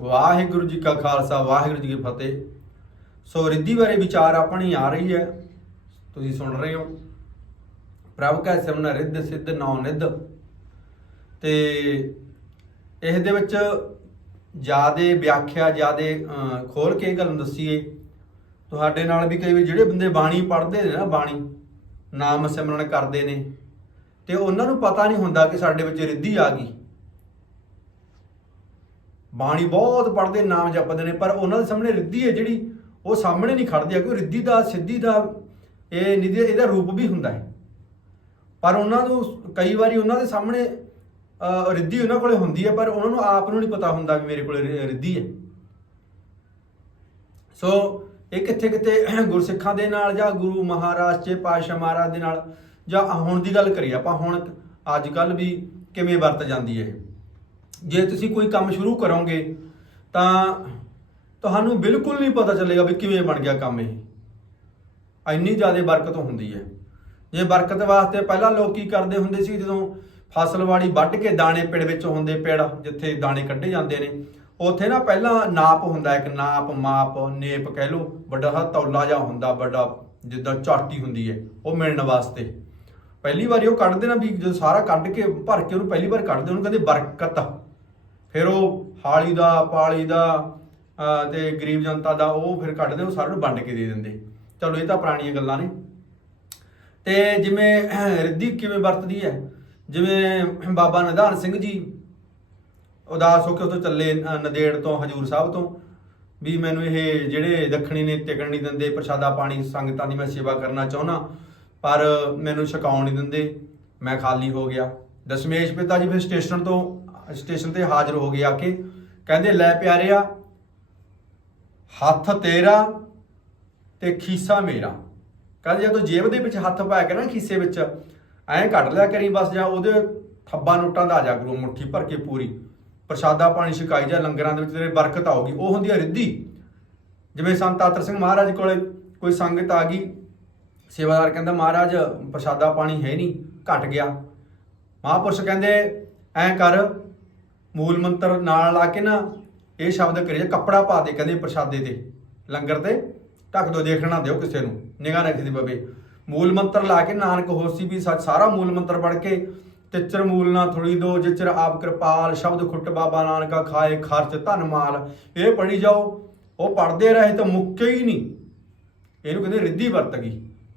ਵਾਹਿਗੁਰੂ ਜੀ ਕਾ ਖਾਲਸਾ, ਵਾਹਿਗੁਰੂ ਜੀ ਕੀ ਫਤਿਹ। ਸੋ ਰਿੱਧੀ ਬਾਰੇ ਵਿਚਾਰ ਆਪਣੀ ਆ ਰਹੀ ਹੈ। ਤੁਸੀਂ ਸੁਣ ਰਹੇ ਹੋ। ਪ੍ਰਭ ਕਾ ਸਿਮਰਨ ਰਿੱਧ ਸਿੱਧ ਨੌ ਨਿੱਧ। ਤੇ ਇਸ ਦੇ ਵਿੱਚ ਜਿਆਦੇ ਵਿਆਖਿਆ, ਜਿਆਦੇ ਖੋਲ ਕੇ ਗੱਲ ਨੂੰ ਦੱਸੀਏ। ਤੁਹਾਡੇ ਨਾਲ ਵੀ ਕਈ ਵਾਰ ਜਿਹੜੇ ਬੰਦੇ ਬਾਣੀ ਪੜ੍ਹਦੇ ਨੇ ਨਾ, ਬਾਣੀ, ਨਾਮ ਸਿਮਰਨ ਕਰਦੇ ਨੇ, ਤੇ ਉਹਨਾਂ ਨੂੰ ਪਤਾ ਨਹੀਂ ਹੁੰਦਾ ਕਿ ਸਾਡੇ ਵਿੱਚ ਰਿੱਧੀ ਆ ਗਈ। ਬਾਣੀ ਬਹੁਤ ਪੜ੍ਹਦੇ ਨਾਮ ਜਪਦੇ ਨੇ ਪਰ ਉਹਨਾਂ ਦੇ ਸਾਹਮਣੇ ਰਿੱਧੀ ਹੈ ਜਿਹੜੀ ਉਹ ਸਾਹਮਣੇ ਨਹੀਂ ਖੜਦੀ ਹੈ ਕਿਉਂਕਿ ਰਿੱਧੀ ਦਾ ਸਿੱਧੀ ਦਾ ਇਹ ਨਿਧੀ ਇਹਦਾ ਰੂਪ ਵੀ ਹੁੰਦਾ ਹੈ। ਪਰ ਉਹਨਾਂ ਨੂੰ ਕਈ ਵਾਰੀ ਉਹਨਾਂ ਦੇ ਸਾਹਮਣੇ ਅਹ, ਰਿੱਧੀ ਉਹਨਾਂ ਕੋਲੇ ਹੁੰਦੀ ਹੈ ਪਰ ਉਹਨਾਂ ਨੂੰ ਆਪ ਨੂੰ ਨਹੀਂ ਪਤਾ ਹੁੰਦਾ ਵੀ ਮੇਰੇ ਕੋਲੇ ਰਿ- ਰਿੱਧੀ ਹੈ। ਸੋ ਇਹ ਕਿੱਥੇ ਕਿਤੇ ਗੁਰਸਿੱਖਾਂ ਦੇ ਨਾਲ ਜਾਂ ਗੁਰੂ ਮਹਾਰਾਜ ਚੇ ਪਾਸ਼ਾ ਮਹਾਰਾਜ ਦੇ ਨਾਲ ਜਾਂ ਹੁਣ ਦੀ ਗੱਲ ਕਰੀਏ ਆਪਾਂ ਹੁਣ ਅੱਜ ਕੱਲ ਵੀ ਕਿਵੇਂ ਵਰਤ ਜਾਂਦੀ ਹੈ। ਇਹ ਜੇ ਤੁਸੀਂ ਕੋਈ ਕੰਮ ਸ਼ੁਰੂ ਕਰੋਗੇ, ਤਾਂ ਤੁਹਾਨੂੰ ਬਿਲਕੁਲ ਨਹੀਂ ਪਤਾ ਚੱਲੇਗਾ ਵੀ ਕਿਵੇਂ ਬਣ ਗਿਆ ਕੰਮ ਇਹ। ਇੰਨੀ ਜ਼ਿਆਦਾ ਬਰਕਤ ਹੁੰਦੀ ਹੈ। ਜੇ ਬਰਕਤ ਵਾਸਤੇ ਪਹਿਲਾਂ ਲੋਕ ਕੀ ਕਰਦੇ ਹੁੰਦੇ ਸੀ, ਜਦੋਂ ਫਸਲਵਾੜੀ ਵੱਢ ਕੇ ਦਾਣੇ ਪਿੜ ਵਿੱਚ ਹੁੰਦੇ, ਪਿੜ ਜਿੱਥੇ ਦਾਣੇ ਕੱਢੇ ਜਾਂਦੇ ਨੇ, ਉੱਥੇ ਨਾ ਪਹਿਲਾਂ ਨਾਪ ਹੁੰਦਾ, ਇੱਕ ਨਾਪ, ਮਾਪ, ਨੇਪ ਕਹਿ ਲਓ, ਵੱਡਾ ਹਾ ਤੌਲਾ ਜਿਹਾ ਹੁੰਦਾ, ਵੱਡਾ ਜਿੱਦਾਂ ਝਾਟੀ ਹੁੰਦੀ ਹੈ, ਉਹ ਮਿਲਣ ਵਾਸਤੇ। ਪਹਿਲੀ ਵਾਰੀ ਉਹ ਕੱਢਦੇ ਨਾ ਵੀ ਜਦੋਂ ਸਾਰਾ ਕੱਢ ਕੇ ਭਰ ਕੇ ਉਹਨੂੰ ਪਹਿਲੀ ਵਾਰ ਕੱਢਦੇ, ਉਹਨੂੰ ਕਹਿੰਦੇ ਬਰਕਤ। ਫਿਰ ਉਹ ਹਾਲੀ ਦਾ, ਪਾਲੀ ਦਾ, ਅਹ, ਤੇ ਗਰੀਬ ਜਨਤਾ ਦਾ ਉਹ ਫਿਰ ਕੱਢਦੇ, ਉਹ ਸਾਰਿਆਂ ਨੂੰ ਵੰਡ ਕੇ ਦੇ ਦਿੰਦੇ। ਚਲੋ, ਇਹ ਤਾਂ ਪੁਰਾਣੀਆਂ ਗੱਲਾਂ ਨੇ। ਤੇ ਜਿਵੇਂ ਰਿੱਧੀ ਕਿਵੇਂ ਵਰਤਦੀ ਹੈ? ਜਿਵੇਂ ਬਾਬਾ ਨਿਧਾਨ ਸਿੰਘ ਜੀ ਉਦਾਸ ਹੋ ਕੇ ਉੱਥੋਂ ਚੱਲੇ ਨਦੇੜ ਤੋਂ, ਹਜੂਰ ਸਾਹਿਬ ਤੋਂ, ਵੀ ਮੈਨੂੰ ਇਹ ਜਿਹੜੇ ਦੱਖਣੀ ਨੇ ਟਿਕਣ ਨਹੀਂ ਦਿੰਦੇ ਪ੍ਰਸ਼ਾਦਾ ਪਾਣੀ, ਸੰਗਤਾਂ ਦੀ ਮੈਂ ਸੇਵਾ ਕਰਨਾ ਚਾਹੁੰਦਾ ਪਰ ਮੈਨੂੰ ਛਕਾਉਣ ਨਹੀਂ ਦਿੰਦੇ। ਮੈਂ ਖਾਲੀ ਹੋ ਗਿਆ। ਦਸ਼ਮੇਸ਼ ਪਿਤਾ ਜੀ ਫਿਰ ਸਟੇਸ਼ਨ ਤੋਂ, ਸਟੇਸ਼ਨ ਤੇ ਹਾਜ਼ਰ ਹੋ ਗਏ ਆ ਕੇ। ਕਹਿੰਦੇ, ਲੈ ਪਿਆਰਿਆ, ਹੱਥ ਤੇਰਾ ਤੇ ਖੀਸਾ ਮੇਰਾ। ਕਹਿੰਦੇ, ਜਦੋਂ ਜੇਬ ਦੇ ਵਿੱਚ ਹੱਥ ਪਾ ਕੇ ਨਾ ਖੀਸੇ ਵਿੱਚ, ਐਂ ਕੱਢ ਲਿਆ ਕਰੀ ਬਸ ਜਾਂ ਉਹਦੇ ਥੱਬਾ ਨੋਟਾਂ ਦਾ ਆ ਜਾ ਕਰੂ ਮੁੱਠੀ ਭਰ ਕੇ ਪੂਰੀ। ਪ੍ਰਸ਼ਾਦਾ ਪਾਣੀ ਛਕਾਈ ਜਾ ਲੰਗਰਾਂ ਦੇ ਵਿੱਚ ਤੇਰੇ ਬਰਕਤ ਆਊਗੀ। ਉਹ ਹੁੰਦੀ ਹੈ ਰਿੱਧੀ। ਜਿਵੇਂ ਸੰਤ ਆਤਰ ਸਿੰਘ ਮਹਾਰਾਜ ਕੋਲੇ ਕੋਈ ਸੰਗਤ ਆ ਗਈ ਸੇਵਾਦਾਰ ਕਹਿੰਦਾ, ਮਹਾਰਾਜ, ਪ੍ਰਸ਼ਾਦਾ ਪਾਣੀ ਹੈ ਨਹੀਂ, ਘਟ ਗਿਆ। ਮਹਾਪੁਰਸ਼ ਕਹਿੰਦੇ, ਐਂ ਕਰ, ਮੂਲ ਮੰਤਰ ਨਾਲ ਲਾ ਕੇ ਨਾ, ਇਹ ਸ਼ਬਦ ਕਰੇ ਕੱਪੜਾ ਪਾ ਦੇ, ਕਹਿੰਦੇ ਪ੍ਰਸ਼ਾਦੇ ਤੇ। ਲੰਗਰ ਤੇ ਢੱਕ ਦੋ, ਦੇਖਣਾ ਦਿਓ ਕਿਸੇ ਨੂੰ, ਨਿਗਾਹ ਰੱਖਦੀ ਬਵੇ ਮੂਲ ਮੰਤਰ ਲਾ ਕੇ ਨਾਨਕ ਹੋਸੀ ਵੀ ਸੱਚ, ਸਾਰਾ ਮੂਲ ਮੰਤਰ ਪੜ ਕੇ, ਤਿੱਚਰ ਮੂਲ ਨਾ ਥੋੜੀ ਦੋ, ਜਿਚਰ ਆਪ ਕਿਰਪਾਲ, ਸ਼ਬਦ ਖੁੱਟ ਬਾਬਾ ਨਾਨਕਾ ਖਾਏ ਖਰਚ ਧਨ ਮਾਲ। ਇਹ ਪੜੀ ਜਾਓ, ਉਹ ਪੜਦੇ ਰਹੇ ਤਾਂ ਮੁੱਕੇ ਹੀ ਨਹੀਂ। ਇਹਨੂੰ ਕਹਿੰਦੇ ਰਿੱਧੀ ਵਰਤ ਗਈ।